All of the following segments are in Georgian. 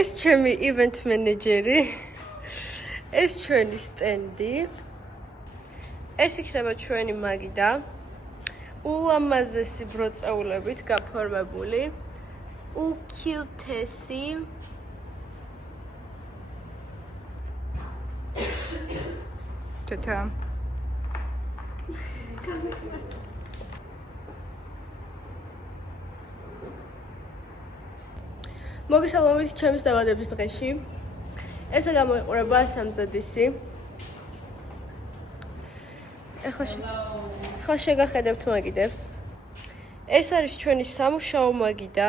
ეს ჩემი event manager-ი. ეს ჩვენი სტენდი. ეს იქნება ჩვენი მაგიდა. ულამაზესი ბროწეულებით გაფორმებული. უქიუთესი. თათა. მოგესალმებით ჩემს დაბადების დღეში. ესე გამოიყურება სამზადისი. ახლა შეგახედებთ მაგიდებს. ეს არის ჩვენი სამუშაო მაგიდა.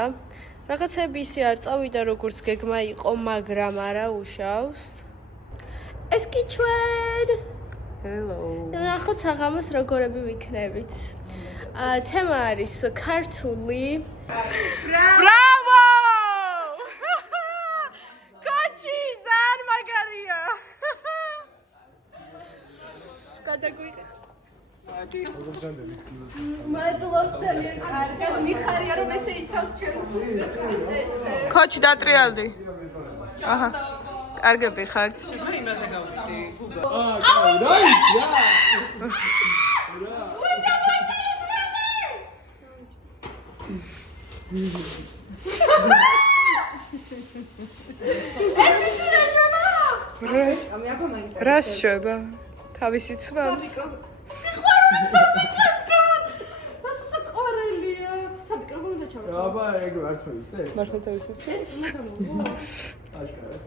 რაღაცები ისე არ წავიდა როგორც გეგმა იყო, მაგრამ არა უშავს. ეს კი ჩვენ. Hello. ნახოთ საღამოს როგორები ვიქნებით. თემა არის ქართული. Bravo! Kochi, ძალიან მაგარია. გადაგვიღე. მადლობს ძალიან კარგად. მიხარია რომ ესე იცავთ ჩემს ეს. Kochi დატრიალდი. აჰა. კარგები ხართ. იმაზე გავხდი. რა შეება? თავისი ცვავს. საყვარელია. საბიკრობო უნდა ჩავარდო. აბა, ეგ არც მოიცე? მართლა თავისი ცვავს. აშკარად.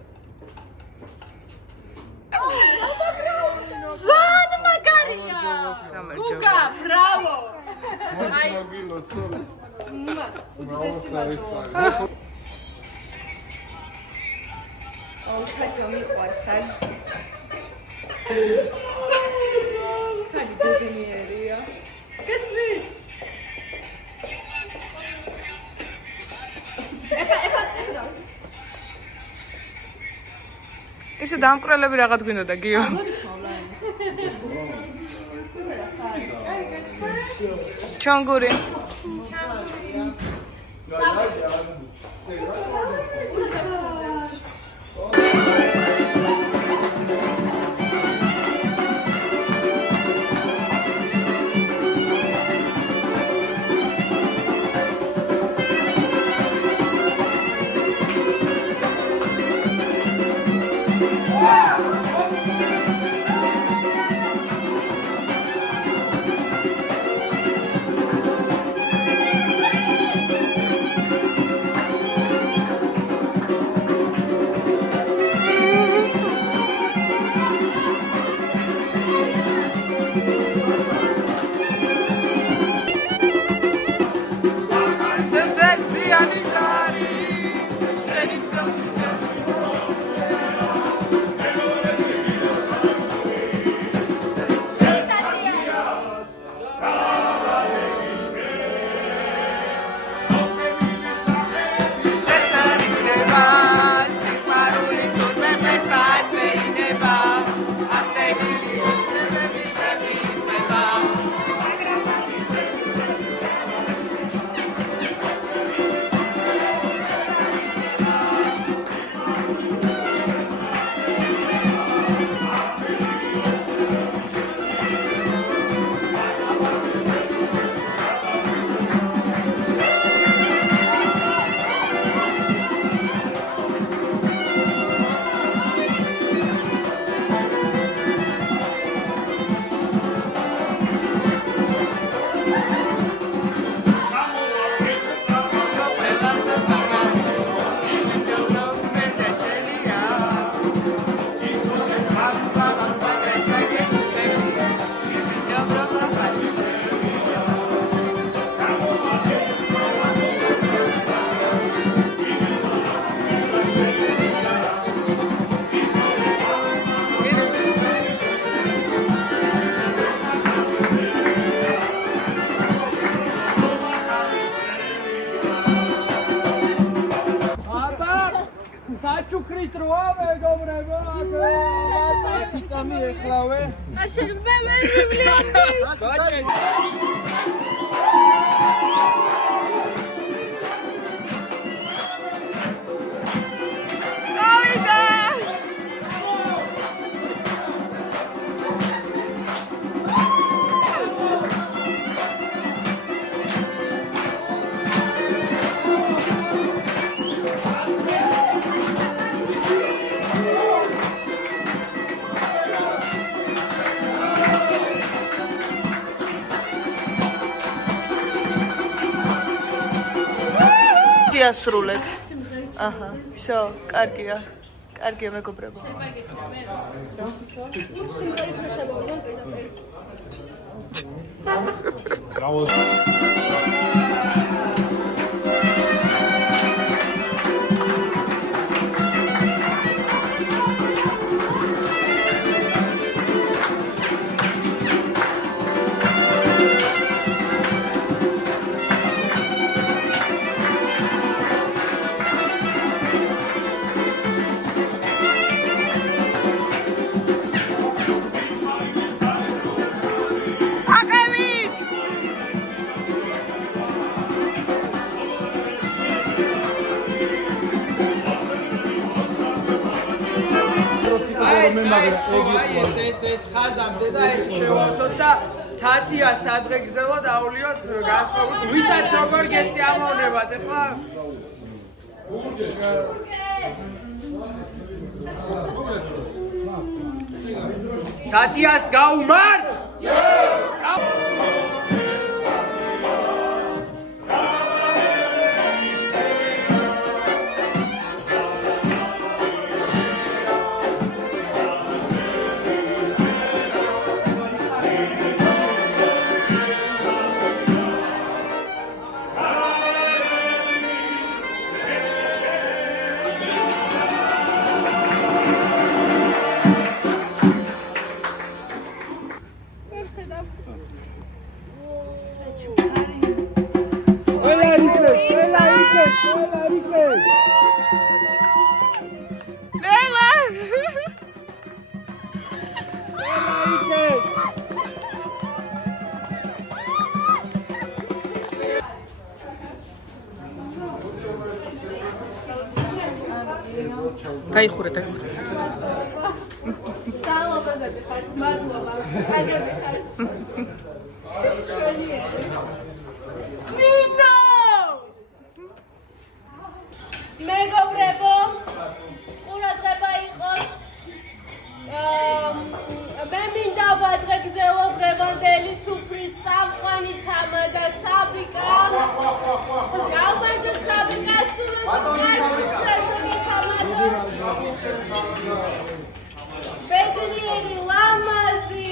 ზან მაგარია. გუგა, ბრავო. მოგილო ცოლი. უდიდესი მადლობა. ხაჭო მიყვარხარ. ხაჭო გენიერია. გესმი? ისე დამკვრელები რაღაც გვინდოდა გიო. ჩონგური. აჩუქრის როა მეგობრებო აკი წამი ეხლავე ასრულეთ. აჰა, всё, კარგია. კარგია მეგობრებო. ეს ხაზამდე და ეს შევავსოთ და თათია სადღე გზელოთ ავლიოთ განსხვავებით ვისაც როგორ გესიამოვნებათ ეხლა თათიას გაუმარ დაიხურეთ. ძალობაზები ხართ, მადლობა. კარგები ხართ. ნინო! მეგობრებო, ყურადღება იყოს. მე მინდა ვადრეგზელო დღევანდელი სუფრის წამყვანი თამადა საბიკა. გავმარჯოთ საბიკა, ბედნიერი ლამაზი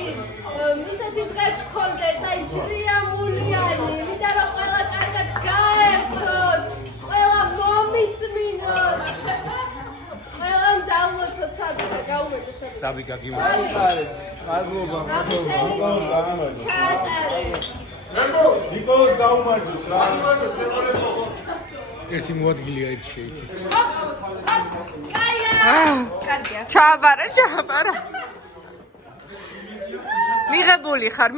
ისეთი დღე გქონდეს აი ჟრიამულიანი მინდა რომ ყველა კარგად გაერთოთ ყველა მომისმინოთ ყველამ დავლოცოთ საბიკა გაუმარჯოს საბიკა გიმარჯვეთ მადლობა რემო ნიკოლოს გაუმარჯოს რა ერთი მოადგილია ერთ შეიქი ჩაბარა. მიღებული ხარ,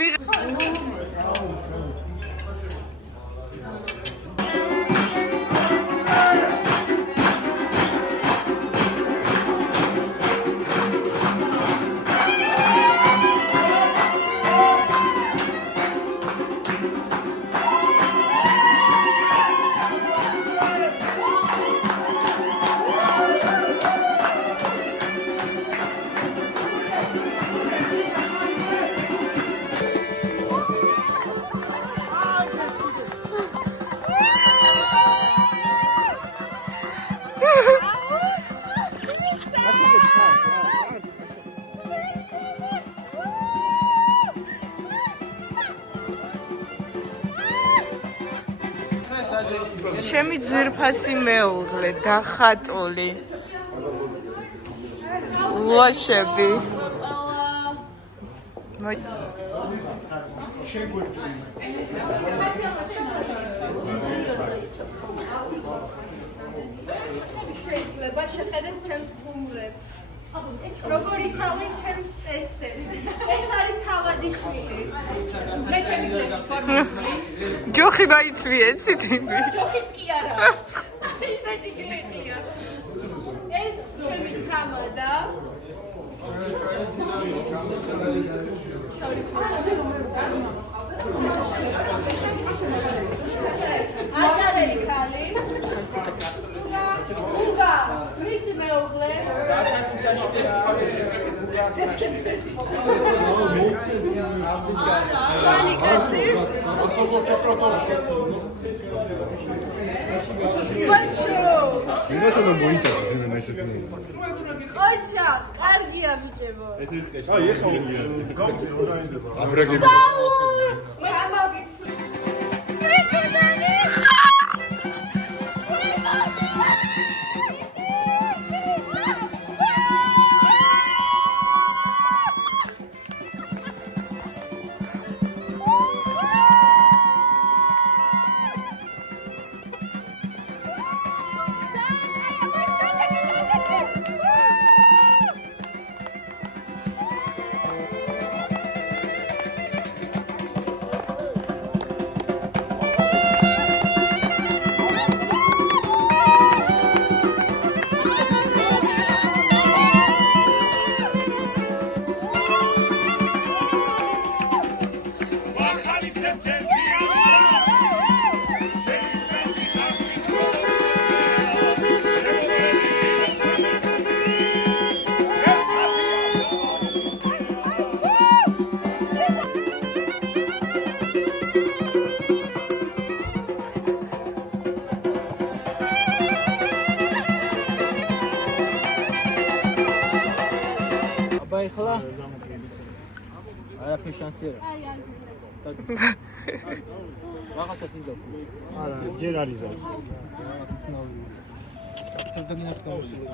ჩემი ძვირფასი მეუღლე დახატული ლაშები მეგობრებო, შეხედეთ ჩემს ხუმრებს. როგორ იცავენ ჩემს წესებს. ეს არის თავადი შვილი. მე ჩემი ფორმის. ჯოხი მაიცვი ეცით იმი. ჯოხიც კი არა. ისეთი გლენია. ეს ჩემი თამადა. აჭარელი ქალი. უგა, მისი მეუღლე. შვანი კაცი. ბაჩო. ვიდრე რომ მოიტანე მე ესეთი. ოჩა, კარგია ბიჭებო. აი ეხლა გავწე ორგანიზება. აბრაგები. გამოგიცნო. ეხლა არაფერი შანსი არა. რაღაცას იზავს. არა, ჯერ არის ეს.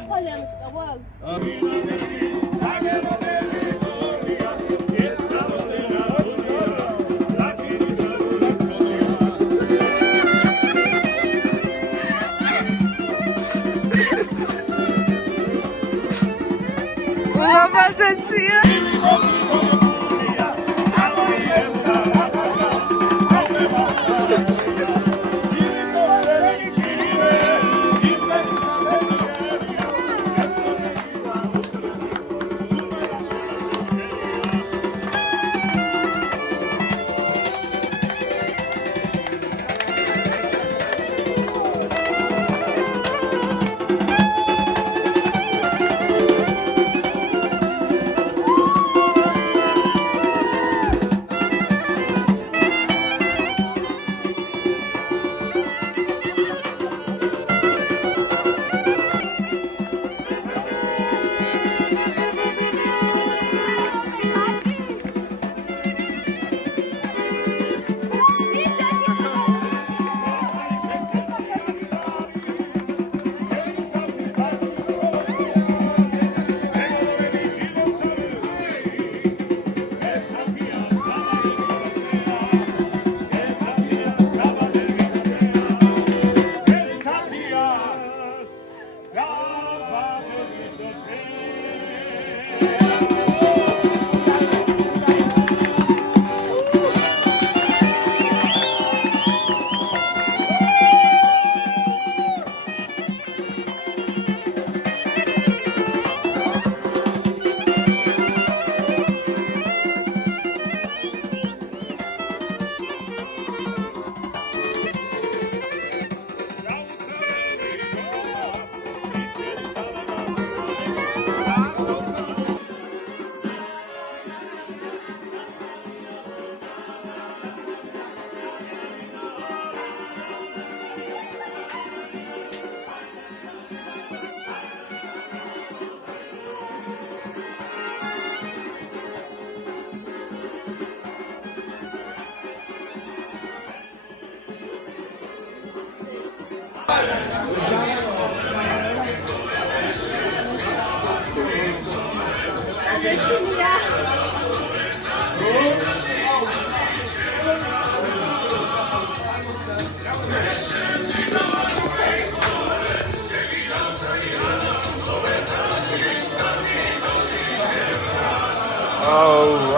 ხოლე ამით წავალ. Lavazessia.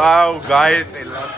ვაუ, გაეწელათ.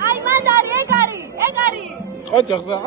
Ay, mandar, egari. ოჯახსა.